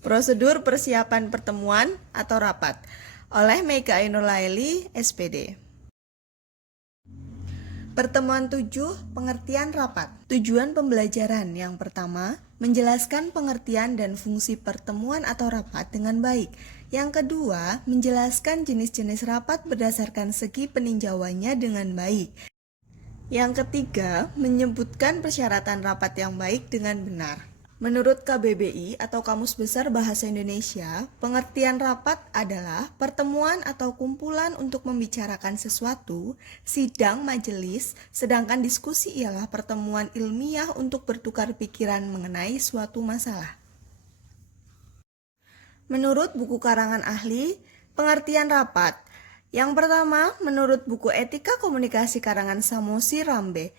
Prosedur persiapan pertemuan atau rapat oleh Mega Ainur Laili, SPD. Pertemuan 7, pengertian rapat. Tujuan pembelajaran yang pertama, menjelaskan pengertian dan fungsi pertemuan atau rapat dengan baik. Yang kedua, menjelaskan jenis-jenis rapat berdasarkan segi peninjauannya dengan baik. Yang ketiga, menyebutkan persyaratan rapat yang baik dengan benar. Menurut KBBI atau Kamus Besar Bahasa Indonesia, pengertian rapat adalah pertemuan atau kumpulan untuk membicarakan sesuatu, sidang majelis, sedangkan diskusi ialah pertemuan ilmiah untuk bertukar pikiran mengenai suatu masalah. Menurut buku karangan ahli, pengertian rapat. Yang pertama, menurut buku Etika Komunikasi karangan Samosi Rambe,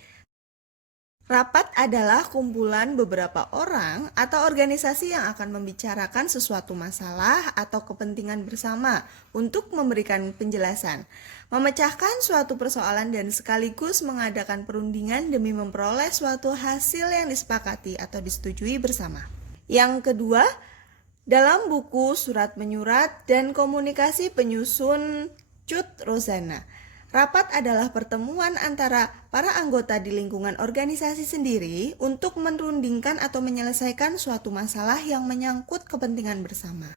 rapat adalah kumpulan beberapa orang atau organisasi yang akan membicarakan sesuatu masalah atau kepentingan bersama untuk memberikan penjelasan, memecahkan suatu persoalan dan sekaligus mengadakan perundingan demi memperoleh suatu hasil yang disepakati atau disetujui bersama. Yang kedua, dalam buku Surat Menyurat dan Komunikasi penyusun Cut Rozana, rapat adalah pertemuan antara para anggota di lingkungan organisasi sendiri untuk merundingkan atau menyelesaikan suatu masalah yang menyangkut kepentingan bersama.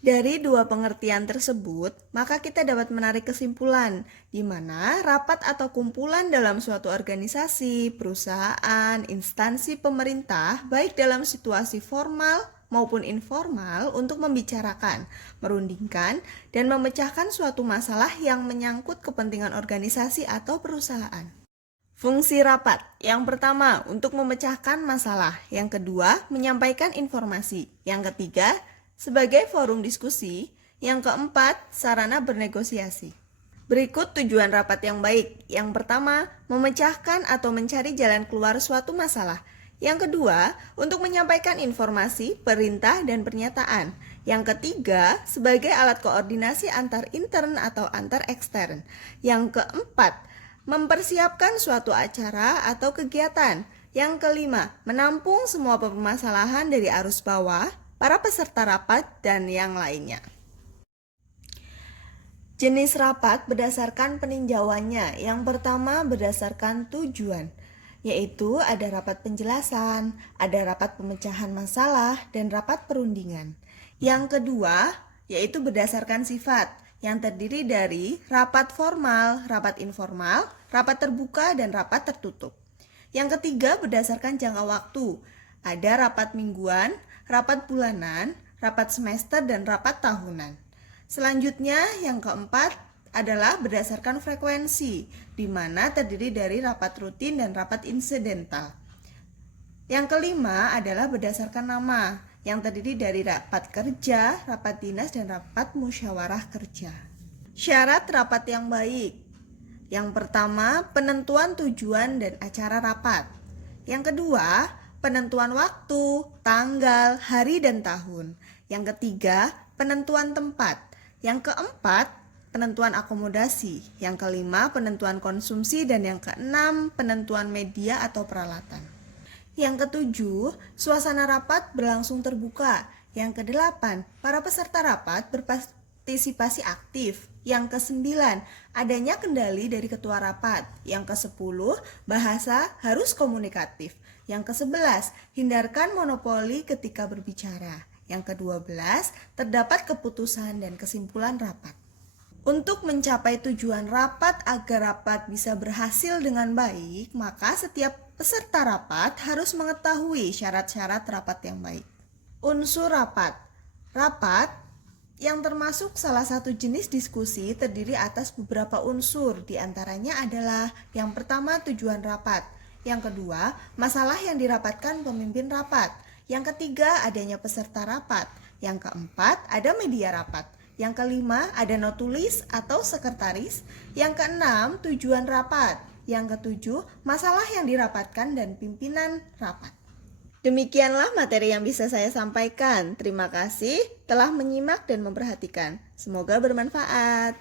Dari dua pengertian tersebut, maka kita dapat menarik kesimpulan di mana rapat atau kumpulan dalam suatu organisasi, perusahaan, instansi pemerintah, baik dalam situasi formal maupun informal untuk membicarakan, merundingkan, dan memecahkan suatu masalah yang menyangkut kepentingan organisasi atau perusahaan. Fungsi rapat, yang pertama untuk memecahkan masalah, yang kedua menyampaikan informasi, yang ketiga sebagai forum diskusi, yang keempat sarana bernegosiasi. Berikut tujuan rapat yang baik. Yang pertama, memecahkan atau mencari jalan keluar suatu masalah. Yang kedua, untuk menyampaikan informasi, perintah, dan pernyataan. Yang ketiga, sebagai alat koordinasi antar intern atau antar ekstern. Yang keempat, mempersiapkan suatu acara atau kegiatan. Yang kelima, menampung semua permasalahan dari arus bawah, para peserta rapat, dan yang lainnya. Jenis rapat berdasarkan peninjauannya. Yang pertama berdasarkan tujuan, yaitu ada rapat penjelasan, ada rapat pemecahan masalah, dan rapat perundingan. Yang kedua, yaitu berdasarkan sifat, yang terdiri dari rapat formal, rapat informal, rapat terbuka, dan rapat tertutup. Yang ketiga, berdasarkan jangka waktu, ada rapat mingguan, rapat bulanan, rapat semester, dan rapat tahunan. Selanjutnya, yang keempat adalah berdasarkan frekuensi, di mana terdiri dari rapat rutin dan rapat insidental. Yang kelima adalah berdasarkan nama, yang terdiri dari rapat kerja, rapat dinas, dan rapat musyawarah kerja. Syarat rapat yang baik. Yang pertama, penentuan tujuan dan acara rapat. Yang kedua, penentuan waktu, tanggal, hari, dan tahun. Yang ketiga, penentuan tempat. Yang keempat, penentuan akomodasi. Yang kelima, penentuan konsumsi. Dan yang keenam, penentuan media atau peralatan. Yang ketujuh, suasana rapat berlangsung terbuka. Yang kedelapan, para peserta rapat berpartisipasi aktif. Yang kesembilan, adanya kendali dari ketua rapat. Yang kesepuluh, bahasa harus komunikatif. Yang kesebelas, hindarkan monopoli ketika berbicara. Yang kedua belas, terdapat keputusan dan kesimpulan rapat. Untuk mencapai tujuan rapat agar rapat bisa berhasil dengan baik, maka setiap peserta rapat harus mengetahui syarat-syarat rapat yang baik. Unsur rapat. Rapat yang termasuk salah satu jenis diskusi terdiri atas beberapa unsur, diantaranya adalah yang pertama tujuan rapat, yang kedua masalah yang dirapatkan pemimpin rapat, yang ketiga adanya peserta rapat, yang keempat ada media rapat, yang kelima ada notulis atau sekretaris, yang keenam tujuan rapat, yang ketujuh masalah yang dirapatkan dan pimpinan rapat. Demikianlah materi yang bisa saya sampaikan. Terima kasih telah menyimak dan memperhatikan. Semoga bermanfaat.